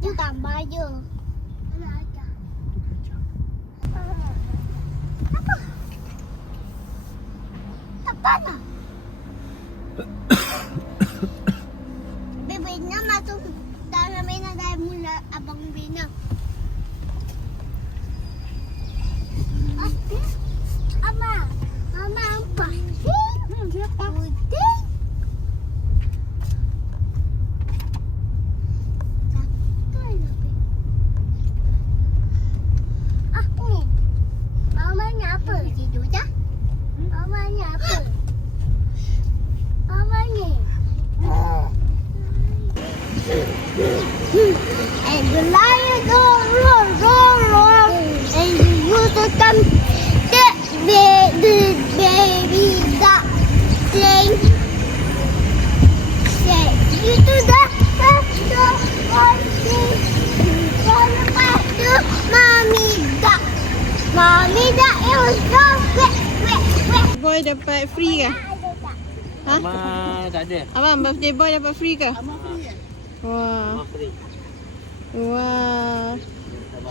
You tambah je. Mana aja? Apa? Apa nak? Bebena masuk dalam bena dah mula abang bena. Ama, mama apa? Siapa? Putih. Mamanya apa? Tidur dah? Mamanya apa? Mamanya. And the lion roar. And the water come. The baby duck saying, you do that. Mommy duck is so wet. Boy dapat free ke? Ha? Mama tak ada. Abang, birthday boy dapat free ke? Mama Wah. free. Wah.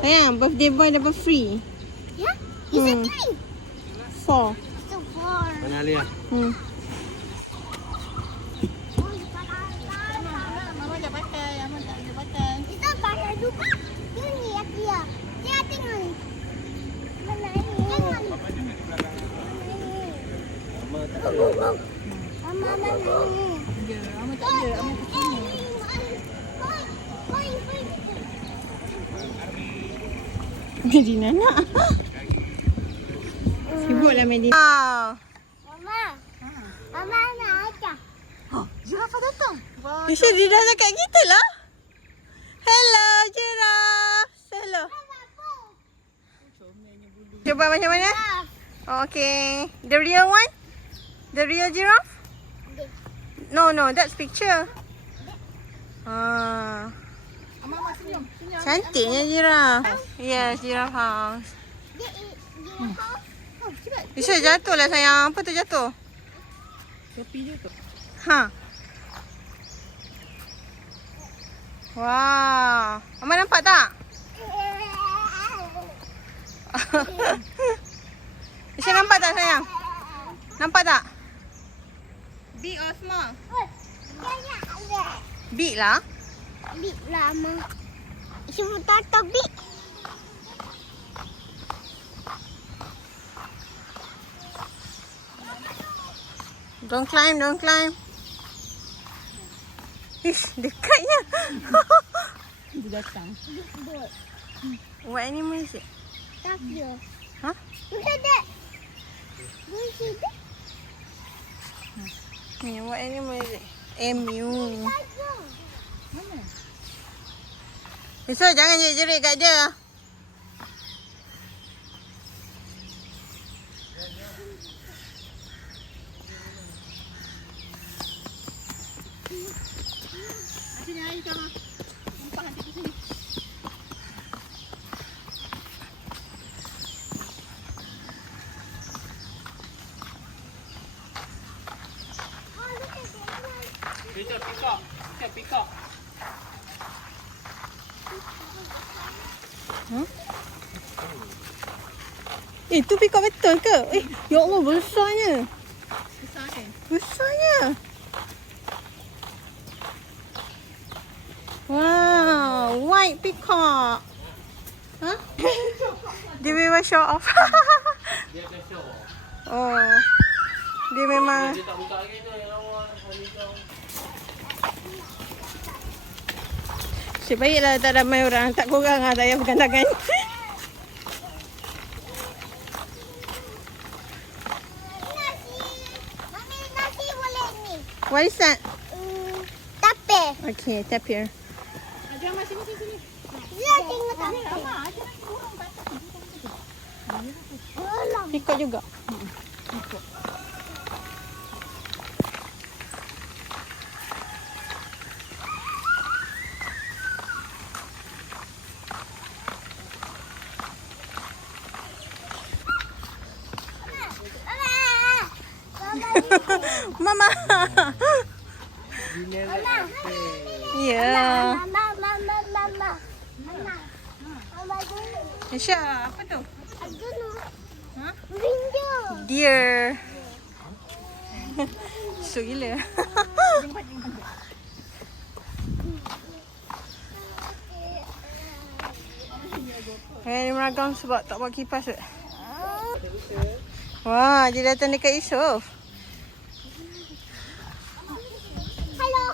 Sayang, birthday boy dapat free. Yeah? Is it Hmm. clean? 4. So far. Mana Alia? Hmm. Mama dah pakai, Mama tak ada pakai. Kita pakai juga. Ini ya dia. Dia tengok ni. Mana ini? Tengok ni. Mama tak ada. Mama mana ni? Mama tak ada. Mama kat sini. Medina nak. Sibuklah Medina. Mama. Mama nak aja. Jirafah datang. Isha dia dah dekat kita lah. Hello, Giraffe. Hello. Cuba macam mana? Oh, okay. The real one? The real giraffe? No, that's picture. Ah. Cantiknya giraffe. Yes, giraffe house. Isha jatuh lah sayang. Apa tu jatuh? Tepi dia tu. Ha. Wah. Mama nampak tak? Isha nampak tak sayang? Nampak tak? Big or small? Big lah. Big lama. Cuma tak big. Don't climb. Ish, dekatnya. Dia datang. What animal is it? Tak dia. Huh? Look at that. You see that? Ni, what animal is it? Emu. Tiger. Mana? Isha, jangan jerit-jerit kat dia. Sini air kau. Nampak nanti ke sini. Oh, look at that. Kita pikak. Tu peacock betul ke? Ya Allah, besarnya. Besar kan? Besarnya. Wow, white peacock. Huh? Dia memang show off. Dia akan show. Oh. Dia memang Dia tak buka lagi tu yang awal. Cik baiklah tak ramai orang. Tak korang lah tak payah pegang tangan. Mami, nasi boleh ni. What is that? Tape. Okay, tap here. Jom sini. Dia tengok tape. Peacock juga. Mama. Ya. Mama. Aisyah, apa tu? I don't know. Ha? Reindeer. Deer. So gila. Dia meragam sebab tak bawa kipas tu. Wah, dia datang dekat Yusof. Hello.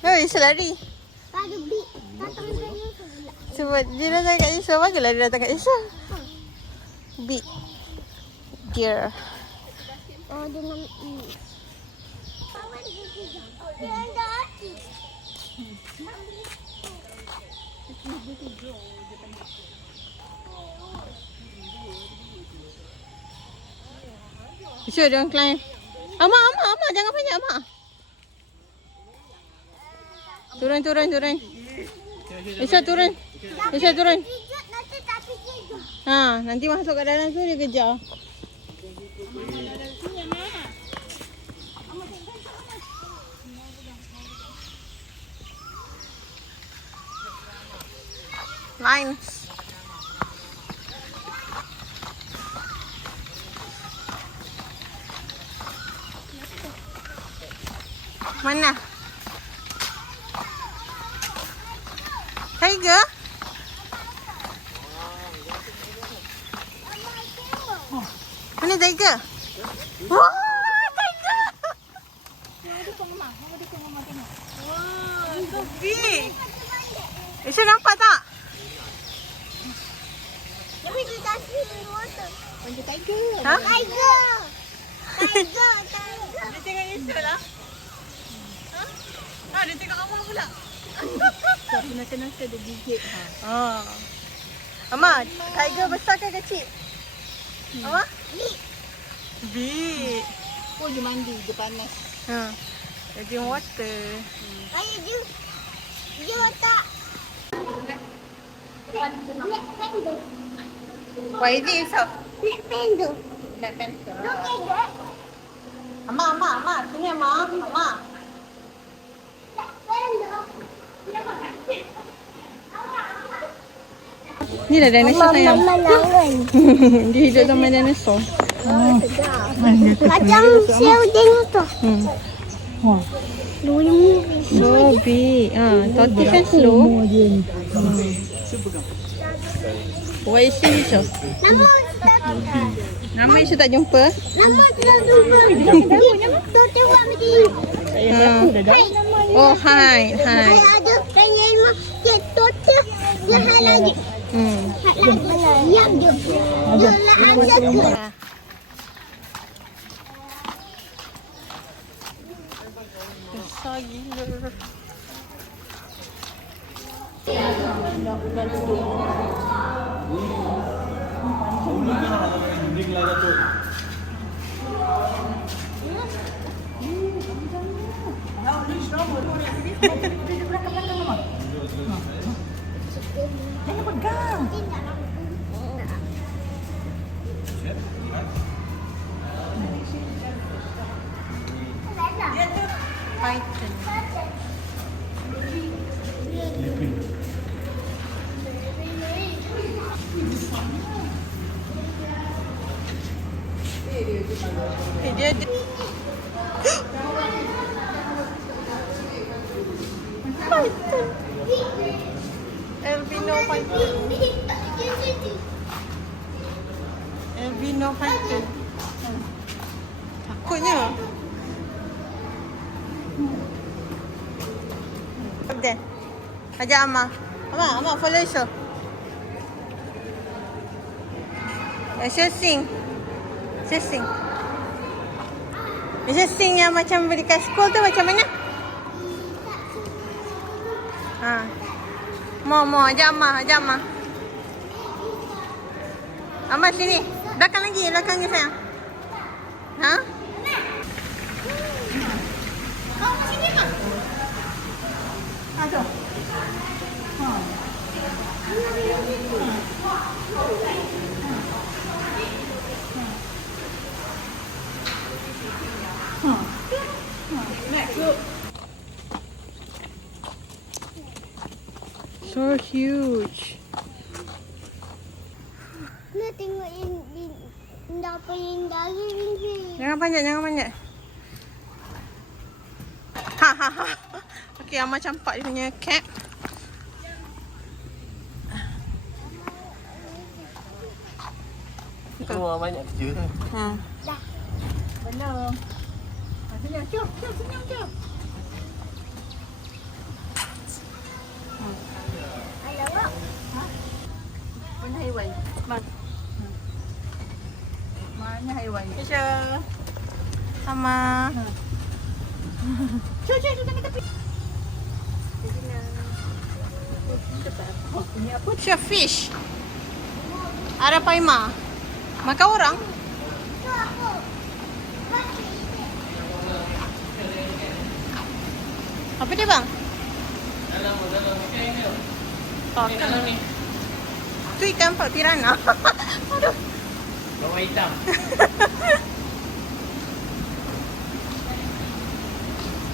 Oh, Yusof lari. Pada big. Datang saya pula. Sebab dia datang kat Yusof. Bagilah dia datang kat Yusof. Big. Deer. Oh, dia nak dia ada hati. Yusof, dia orang climb. Ama, jangan banyak, Ama. Turun. Yusof, turun. Yusof, turun. Pijat nanti tak pijat tu. Ha, nanti masuk kat dalam tu dia kejar. Lines. Mana? Tiger? Mana tiger? Wah, tiger! Wah, so big. Aisyah nampak tak? Tapi dia tak sini water. Panggil tiger. Ha? Tiger. Tiger. Dia tengok Aisyah lah. Ha, dia tengok Amar pula. Tapi nasa-nasa dia gigit. Ha. Amar, tiger besar ke kecil? Amar? Big. Oh, dia mandi. Dia panas. Ha. Dia drink water. Ayah dia tak. Black panther. What is it, Yusof? Black panther. Black panther. Look at that. Amar. Sini Amar. Black panther. Ni lah dinosaur sayang. Mama lawan. Dia hidup zaman dinosaur. Macam sel tengok tu. Lulu. So big. Ha, Toti kan slow. What is it, Yusof? Nama Yusof tak jumpa. Nama tu. Tu tengok macam ni. Oh, hi. Saya ada pengen mak dia total dia hal lagi. Hal lagi. Yang dia. Dia lah ada ke. Besar gila. Jangan pegang. Python. Dia Python. Albino python. Albino python. Takutnya. Okay. Ajak Amar. Amar follow Yusof. Yusof sing. Yusof sing yang macam dekat school tu macam mana? Ha. Mau ajak Amar. Amar sini. Belakang lagi sayang. Ha? So huge. Nak tengok yang dapat yang dari ni. Jangan panjat, jangan panjat. Ha ha ha. Okey, Amma campak dia punya cap. Semua banyak kerja. Ha. Dah. Belum. Senyum, jom, senyum, jom. Alamak. Mana haiwan? Mana haiwan? Kisha. Sama. Jom, tengok tepi. Ini apa? Kisha fish. Arapaima. Makan orang? Tu aku. Apa dia bang? Dalam ikan. Oh, Dalam ni. tu ikan pak piranha. Aduh. Bawah hitam.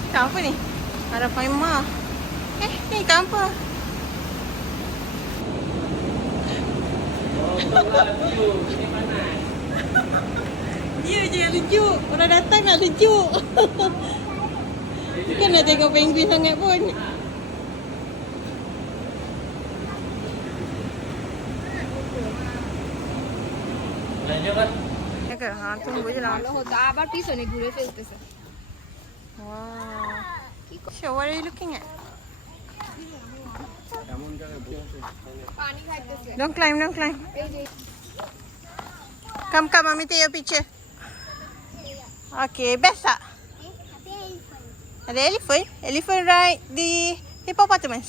Ikan apa ni? Arapaima. Ni ikan apa? Ini panas. Dia je yang sejuk. Orang datang nak sejuk. Bukan nak tengok penguin sangat pun. Lanjut kan? Ya ke? Ha, tunggu je lah. আবার পিছনে ঘুরে ফেলতেছে Wow. Sure, what are you looking at? পানি খাইতেছে Don't climb, don't climb. Come, come, Mami take your picture. Okay, best tak? Tapi elephant. Ada elephant? Elephant ride the hippopotamus.